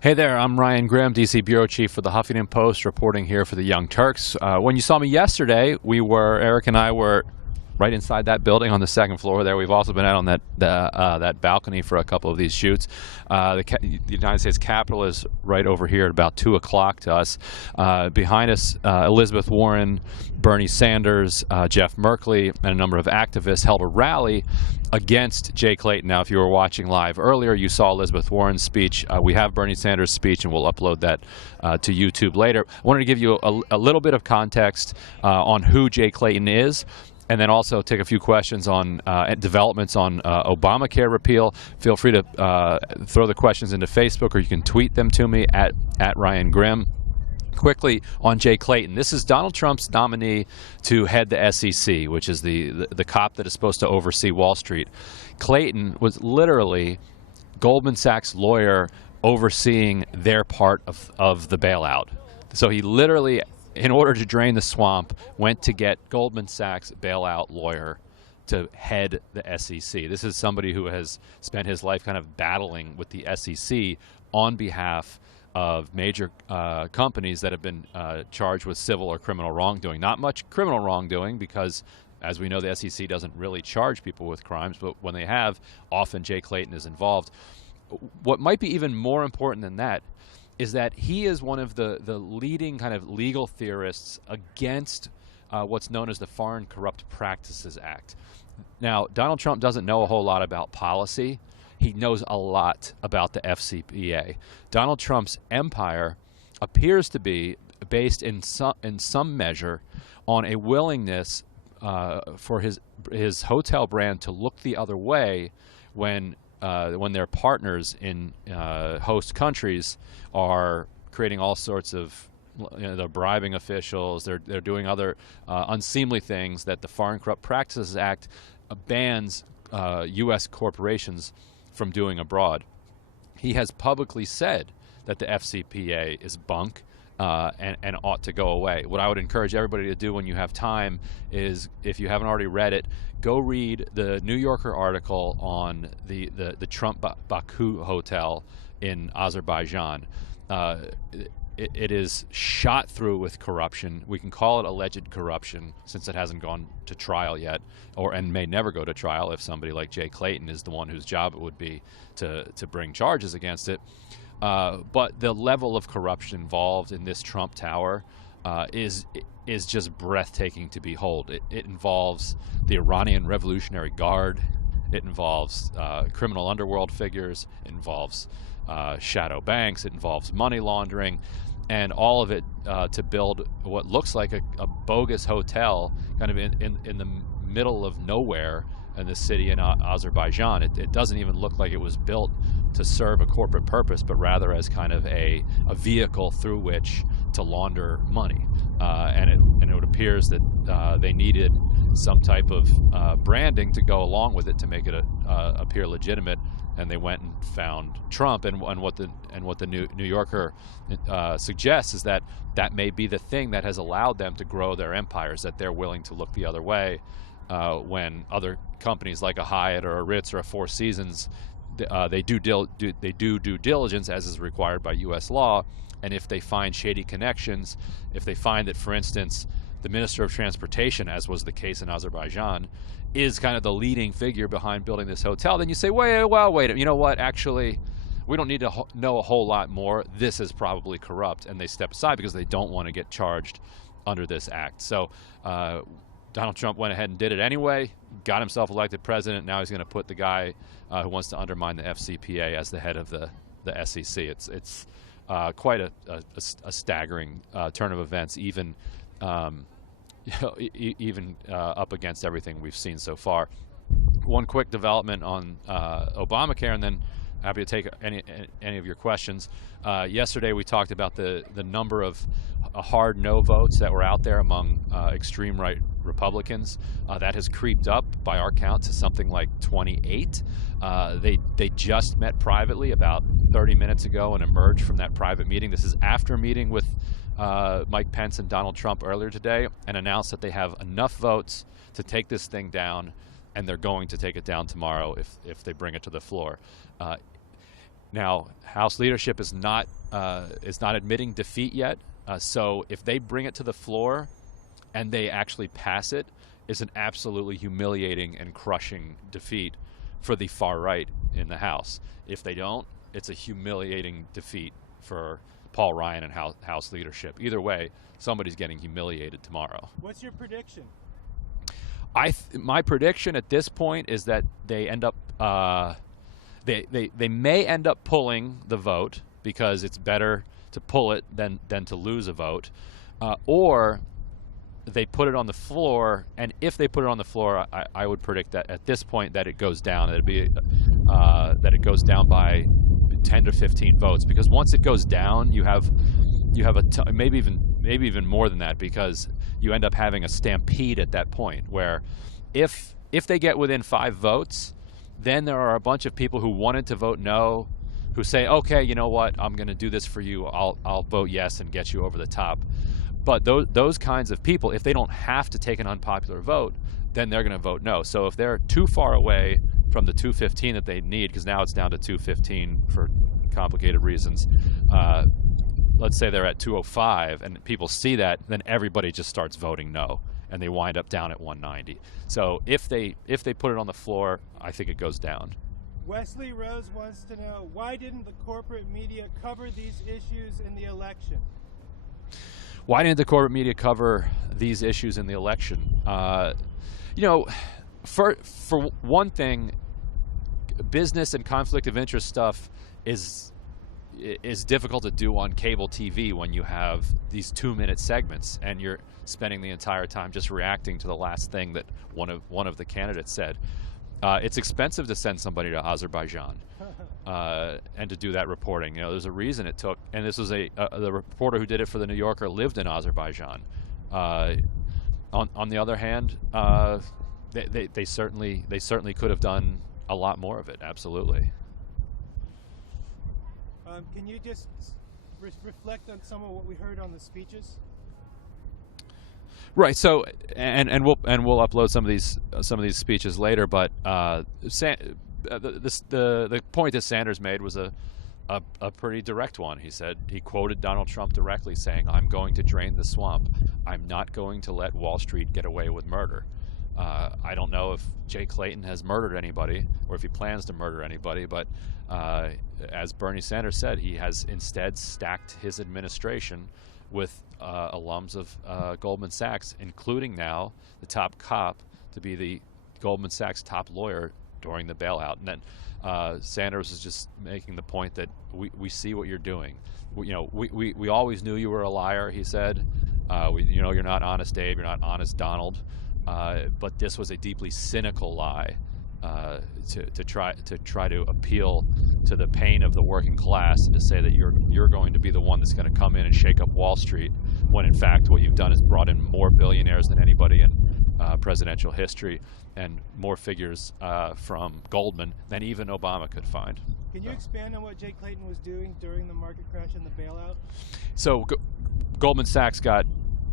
Hey there, I'm Ryan Grim, D.C. Bureau Chief for the Huffington Post, reporting here for the Young Turks. When you saw me yesterday, Eric and I were right inside that building on the second floor there. We've also been out on that balcony for a couple of these shoots. The United States Capitol is right over here at about 2 o'clock to us. Behind us, Elizabeth Warren, Bernie Sanders, Jeff Merkley, and a number of activists held a rally against Jay Clayton. Now, if you were watching live earlier, you saw Elizabeth Warren's speech. We have Bernie Sanders' speech, and we'll upload that to YouTube later. I wanted to give you a little bit of context on who Jay Clayton is, and then also take a few questions on developments on Obamacare repeal. Feel free to throw the questions into Facebook, or you can tweet them to me at Ryan Grim. Quickly on Jay Clayton, this is Donald Trump's nominee to head the SEC, which is the cop that is supposed to oversee Wall Street. Clayton was literally Goldman Sachs' lawyer overseeing their part of the bailout. So he literally, in order to drain the swamp, went to get Goldman Sachs' bailout lawyer to head the SEC. This is somebody who has spent his life kind of battling with the SEC on behalf of major companies that have been charged with civil or criminal wrongdoing. Not much criminal wrongdoing because, as we know, the SEC doesn't really charge people with crimes, but when they have, often Jay Clayton is involved. What might be even more important than that is that he is one of the leading kind of legal theorists against what's known as the Foreign Corrupt Practices Act. Now, Donald Trump doesn't know a whole lot about policy. He knows a lot about the FCPA. Donald Trump's empire appears to be based in some measure on a willingness for his hotel brand to look the other way when their partners in host countries are creating all sorts of, they're bribing officials, they're doing other unseemly things that the Foreign Corrupt Practices Act bans U.S. corporations from doing abroad. He has publicly said that the FCPA is bunk and ought to go away. What I would encourage everybody to do when you have time is, if you haven't already read it, go read the New Yorker article on the Trump Baku Hotel in Azerbaijan. It is shot through with corruption. We can call it alleged corruption since it hasn't gone to trial yet, and may never go to trial if somebody like Jay Clayton is the one whose job it would be to bring charges against it. But the level of corruption involved in this Trump Tower is just breathtaking to behold. It involves the Iranian Revolutionary Guard. It involves criminal underworld figures. It involves shadow banks. It involves money laundering, and all of it to build what looks like a bogus hotel kind of in the middle of nowhere in the city in Azerbaijan. It doesn't even look like it was built to serve a corporate purpose, but rather as kind of a vehicle through which to launder money. And it appears that they needed some type of branding to go along with it to make it appear legitimate, and they went and found Trump. And what the New Yorker suggests is that may be the thing that has allowed them to grow their empires, that they're willing to look the other way when other companies like a Hyatt or a Ritz or a Four Seasons, they do due diligence as is required by U.S. law. And if they find shady connections, if they find that, for instance, the Minister of Transportation, as was the case in Azerbaijan, is kind of the leading figure behind building this hotel, then you say, wait, you know what? Actually, we don't need to know a whole lot more. This is probably corrupt, and they step aside because they don't want to get charged under this act. So Donald Trump went ahead and did it anyway, got himself elected president. Now he's going to put the guy who wants to undermine the FCPA as the head of the SEC. It's quite a staggering turn of events, even up against everything we've seen so far. One quick development on Obamacare, and then happy to take any of your questions. Yesterday we talked about the number of hard no votes that were out there among extreme right Republicans. That has creeped up by our count to something like 28. They just met privately about 30 minutes ago and emerged from that private meeting. This is after meeting with Mike Pence and Donald Trump earlier today, and announced that they have enough votes to take this thing down, and they're going to take it down tomorrow if they bring it to the floor. Now, House leadership is not admitting defeat yet. So if they bring it to the floor and they actually pass it, it's an absolutely humiliating and crushing defeat for the far right in the House. If they don't, it's a humiliating defeat for Paul Ryan and House leadership. Either way, somebody's getting humiliated tomorrow. What's your prediction? My prediction at this point is that they end up they may end up pulling the vote, because it's better to pull it than to lose a vote, or they put it on the floor. And if they put it on the floor, I would predict that at this point that it goes down. That it goes down by 10 to 15 votes, because once it goes down, you have maybe even more than that, because you end up having a stampede at that point, where if they get within 5 votes, then there are a bunch of people who wanted to vote no, who say, okay, you know what, I'm going to do this for you. I'll vote yes and get you over the top. But those kinds of people, if they don't have to take an unpopular vote, then they're going to vote no. So if they're too far away from the 215 that they need, because now it's down to 215 for complicated reasons, let's say they're at 205 and people see that, then everybody just starts voting no, and they wind up down at 190. So if they put it on the floor, I think it goes down. Wesley Rose wants to know, why didn't the corporate media cover these issues in the election? Why didn't the corporate media cover these issues in the election? For one thing, business and conflict of interest stuff is difficult to do on cable TV when you have these 2-minute segments and you're spending the entire time just reacting to the last thing that one of the candidates said. It's expensive to send somebody to Azerbaijan and to do that reporting. There's a reason it took, and this was the reporter who did it for the New Yorker lived in Azerbaijan. On the other hand, they certainly could have done a lot more of it. Absolutely. Can you just reflect on some of what we heard on the speeches? Right. So, and we'll upload some of these speeches later. But the point that Sanders made was a pretty direct one. He quoted Donald Trump directly, saying, "I'm going to drain the swamp. I'm not going to let Wall Street get away with murder." I don't know if Jay Clayton has murdered anybody or if he plans to murder anybody, but as Bernie Sanders said, he has instead stacked his administration with alums of Goldman Sachs, including now the top cop to be the Goldman Sachs top lawyer during the bailout. And then Sanders is just making the point that we see what you're doing. We always knew you were a liar, he said. You're not honest Abe, you're not honest Donald. But this was a deeply cynical lie to try to appeal to the pain of the working class, and to say that you're going to be the one that's going to come in and shake up Wall Street, when in fact what you've done is brought in more billionaires than anybody in presidential history, and more figures from Goldman than even Obama could find. Can you expand on what Jay Clayton was doing during the market crash and the bailout? So Goldman Sachs got,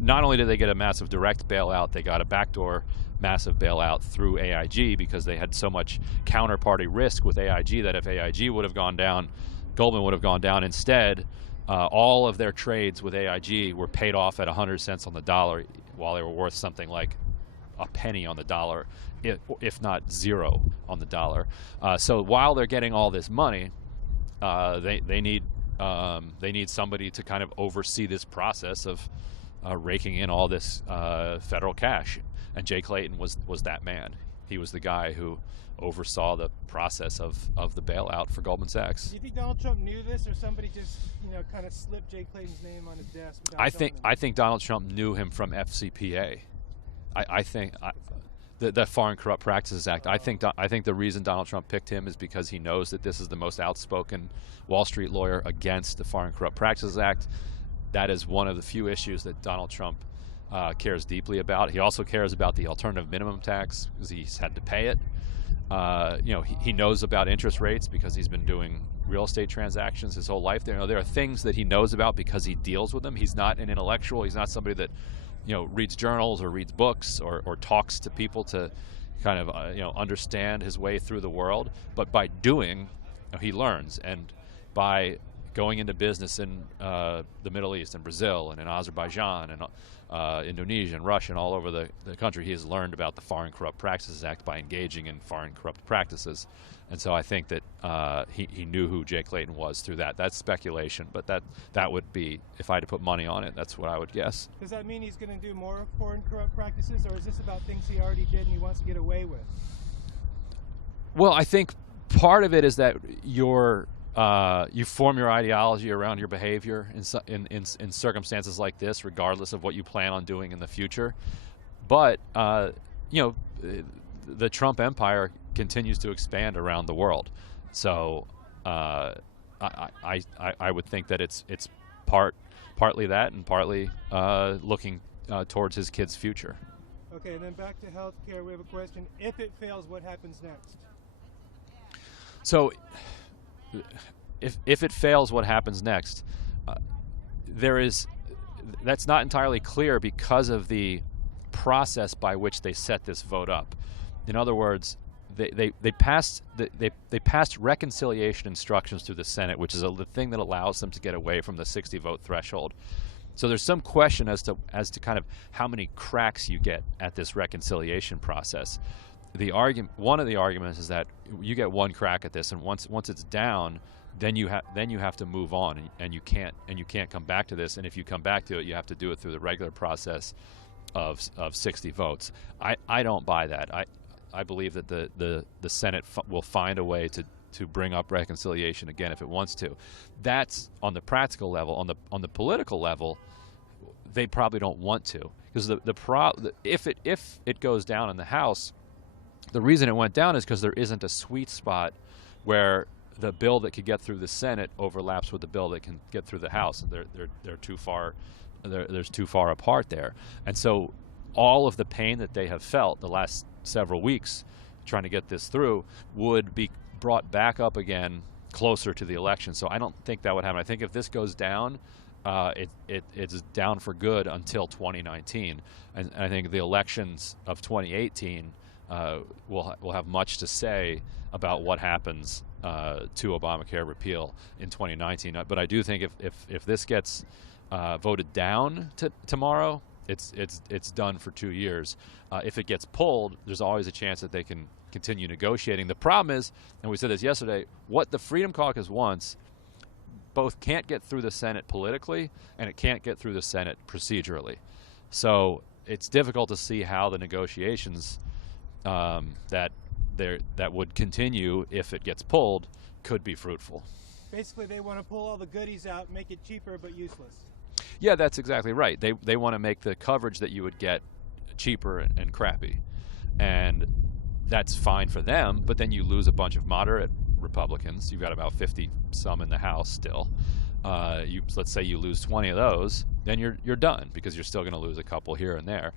not only did they get a massive direct bailout, they got a backdoor massive bailout through AIG, because they had so much counterparty risk with AIG that if AIG would have gone down, Goldman would have gone down. Instead, all of their trades with AIG were paid off at 100 cents on the dollar, while they were worth something like a penny on the dollar, if not zero on the dollar. So while they're getting all this money, they need somebody to kind of oversee this process of raking in all this federal cash, and Jay Clayton was that man. He was the guy who oversaw the process of the bailout for Goldman Sachs. Do you think Donald Trump knew this, or somebody just kind of slipped Jay Clayton's name on his desk? I think Donald Trump knew him from FCPA. I think the Foreign Corrupt Practices Act. I think the reason Donald Trump picked him is because he knows that this is the most outspoken Wall Street lawyer against the Foreign Corrupt Practices Act. That is one of the few issues that Donald Trump cares deeply about. He also cares about the alternative minimum tax, because he's had to pay it. He knows about interest rates because he's been doing real estate transactions his whole life. There are things that he knows about because he deals with them. He's not an intellectual. He's not somebody that reads journals or reads books or talks to people to kind of understand his way through the world. But by doing, he learns. And by going into business in the Middle East and Brazil and in Azerbaijan and Indonesia and Russia and all over the country. He has learned about the Foreign Corrupt Practices Act by engaging in foreign corrupt practices. And so I think that he knew who Jay Clayton was through that. That's speculation, but that would be, if I had to put money on it, that's what I would guess. Does that mean he's going to do more foreign corrupt practices, or is this about things he already did and he wants to get away with? Well, I think part of it is that you form your ideology around your behavior in circumstances like this, regardless of what you plan on doing in the future. But the Trump empire continues to expand around the world, so I would think that it's partly that and partly looking towards his kid's future. Okay, and then back to healthcare. We have a question. If it fails, what happens next? So, if it fails, what happens next? That's not entirely clear because of the process by which they set this vote up. In other words, they passed reconciliation instructions through the Senate, which is the thing that allows them to get away from the 60 vote threshold. So there's some question as to kind of how many cracks you get at this reconciliation process. One of the arguments is that you get one crack at this, and once it's down, then you have to move on, and you can't come back to this. And if you come back to it, you have to do it through the regular process of 60 votes. I don't buy that. I believe that the Senate will find a way to bring up reconciliation again if it wants to. That's on the practical level. On the political level, they probably don't want to, because if it goes down in the House, the reason it went down is because there isn't a sweet spot where the bill that could get through the Senate overlaps with the bill that can get through the House. They're too far. There's too far apart there, and so all of the pain that they have felt the last several weeks trying to get this through would be brought back up again closer to the election. So I don't think that would happen. I think if this goes down, it's down for good until 2019, and I think the elections of 2018 will have much to say about what happens to Obamacare repeal in 2019. But I do think if this gets voted down tomorrow, it's done for 2 years. If it gets pulled, there's always a chance that they can continue negotiating. The problem is, and we said this yesterday, what the Freedom Caucus wants both can't get through the Senate politically, and it can't get through the Senate procedurally. So it's difficult to see how the negotiations that would continue if it gets pulled could be fruitful. Basically, they want to pull all the goodies out, make it cheaper but useless. Yeah, that's exactly right. They want to make the coverage that you would get cheaper and crappy, and that's fine for them. But then you lose a bunch of moderate Republicans. You've got about 50 some in the House still. Let's say you lose 20 of those, then you're done, because you're still going to lose a couple here and there.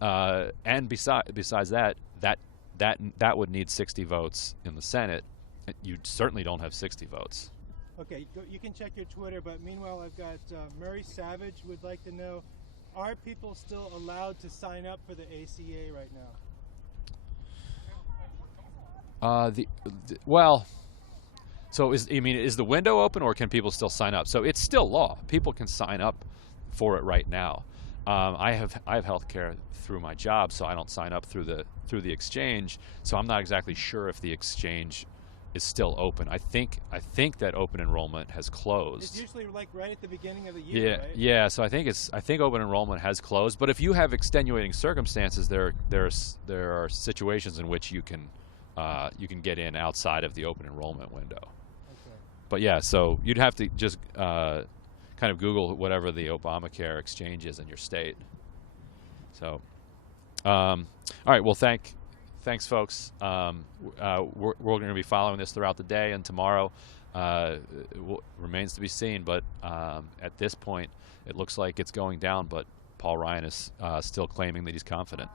And besides that would need 60 votes in the Senate. You certainly don't have 60 votes. Okay, you can check your Twitter, but meanwhile I've got Murray Savage would like to know, are people still allowed to sign up for the ACA right now? Well, so is the window open, or can people still sign up? So it's still law. People can sign up for it right now. I have health care through my job, so I don't sign up through the exchange. So I'm not exactly sure if the exchange is still open. I think that open enrollment has closed. It's usually like right at the beginning of the year, right? Yeah. So I think open enrollment has closed. But if you have extenuating circumstances, there are situations in which you can get in outside of the open enrollment window. Okay. But yeah, so you'd have to just kind of Google whatever the Obamacare exchange is in your state. So, all right. Well, thanks, folks. We're going to be following this throughout the day and tomorrow. Remains to be seen, but at this point, it looks like it's going down. But Paul Ryan is still claiming that he's confident.